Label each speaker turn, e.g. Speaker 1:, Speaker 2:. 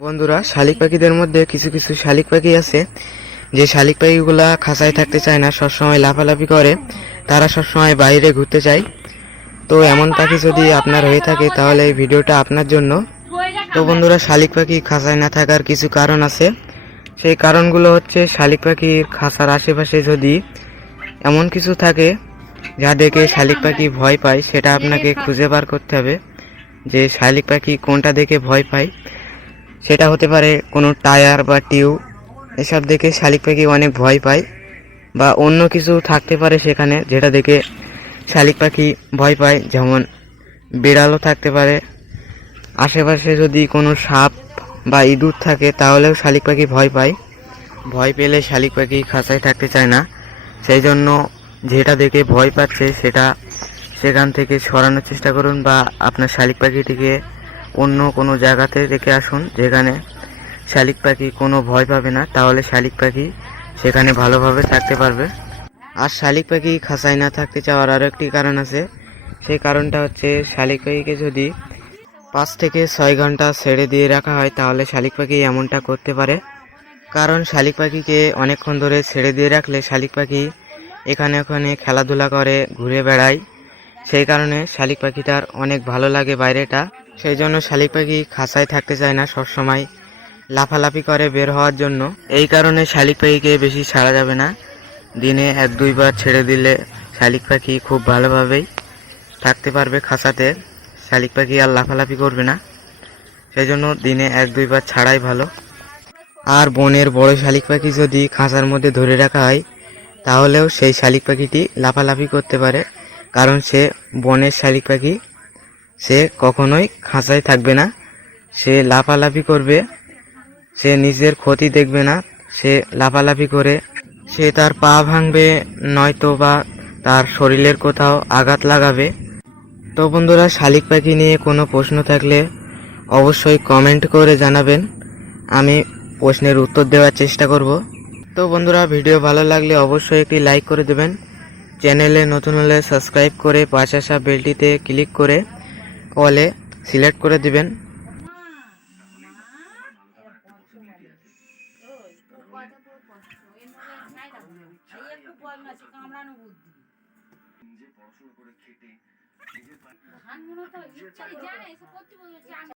Speaker 1: বন্ধুরা, শালিক পাখিদের মধ্যে কিছু কিছু শালিক পাখি আছে। যে শালিক পাখিগুলা খাঁচায় থাকতে চায় না, সবসময় লাফালাফি করে, তারা সবসময় বাইরে ঘুরতে চায়। তো এমন পাখি যদি আপনার হয়ে থাকে, তাহলে এই ভিডিওটা আপনার জন্য। তো বন্ধুরা, শালিক পাখি খাঁচায় না থাকার কিছু কারণ আছে। সেই কারণগুলো হচ্ছে, শালিক পাখির খাঁচার আশেপাশে যদি এমন কিছু থাকে যা দেখে শালিক পাখি ভয় পায়, সেটা আপনাকে খুঁজে বার করতে হবে। যে শালিক পাখি কোনটা দেখে ভয় পায়, সেটা হতে পারে কোনো টায়ার বা টিউব। এসব দেখে শালিক পাখি অনেক ভয় পায় বা অন্য কিছু থাকতে পারে সেখানে যেটা দেখে শালিক পাখি ভয় পায়। যেমন বিড়ালও থাকতে পারে। আশেপাশে যদি কোনো সাপ বা ইঁদুর থাকে তাহলেও শালিক পাখি ভয় পায়। ভয় পেলে শালিক পাখি খাঁচায় থাকতে চায় না। সেই জন্য যেটা দেখে ভয় পাচ্ছে সেটা সেখান থেকে সরানোর চেষ্টা করুন বা আপনার শালিক পাখিটিকে অন্য কোনো জায়গাতে রেখে আসুন যেখানে শালিক পাখি কোনো ভয় পাবে না, তাহলে শালিক পাখি সেখানে ভালোভাবে থাকতে পারবে। আর শালিক পাখি খাঁচায় না থাকতে চাওয়ার আরও একটি কারণ আছে। সেই কারণটা হচ্ছে শালিক পাখিকে যদি পাঁচ থেকে ছয় ঘণ্টা ছেড়ে দিয়ে রাখা হয়, তাহলে শালিক পাখি এমনটা করতে পারে। কারণ শালিক পাখিকে অনেকক্ষণ ধরে ছেড়ে দিয়ে রাখলে শালিক পাখি এখানে ওখানে খেলাধুলা করে, ঘুরে বেড়ায়। সেই কারণে শালিক পাখিটার অনেক ভালো লাগে বাইরেটা। সেই জন্য শালিক পাখি খাঁচায় থাকতে চায় না সবসময়। লাফালাফি করে বের হওয়ার জন্য। এই কারণে শালিক পাখিকে বেশি ছাড়া যাবে না। দিনে এক দুইবার ছেড়ে দিলে শালিক পাখি খুব ভালোভাবেই থাকতে পারবে খাঁচাতে। শালিক পাখি আর লাফালাফি করবে না। সেই জন্য দিনে এক দুইবার ছাড়াই ভালো। আর বনের বড় শালিক পাখি যদি খাঁচার মধ্যে ধরে রাখা হয়, তাহলেও সেই শালিক পাখিটি লাফালাফি করতে পারে। কারণ সে বনের শালিক পাখি, সে কখনোই খাঁচায় থাকবে না। সে লাফালাফি করবে, সে নিজের ক্ষতি দেখবে না। সে লাফালাফি করে, সে তার পা ভাঙবে, নয়তো বা তার শরীরের কোথাও আঘাত লাগাবে। তো বন্ধুরা, শালিক পাখি নিয়ে কোনো প্রশ্ন থাকলে অবশ্যই কমেন্ট করে জানাবেন। আমি প্রশ্নের উত্তর দেওয়ার চেষ্টা করব। তো বন্ধুরা, ভিডিও ভালো লাগলে অবশ্যই একটি লাইক করে দেবেন। চ্যানেলে নতুন হলে সাবস্ক্রাইব করে পাশে আসা বেলটিতে ক্লিক করে অলে সিলেক্ট করে দিবেন।
Speaker 2: ধান মনে তো ইচ্ছা জানে এসে করতে বলেছে।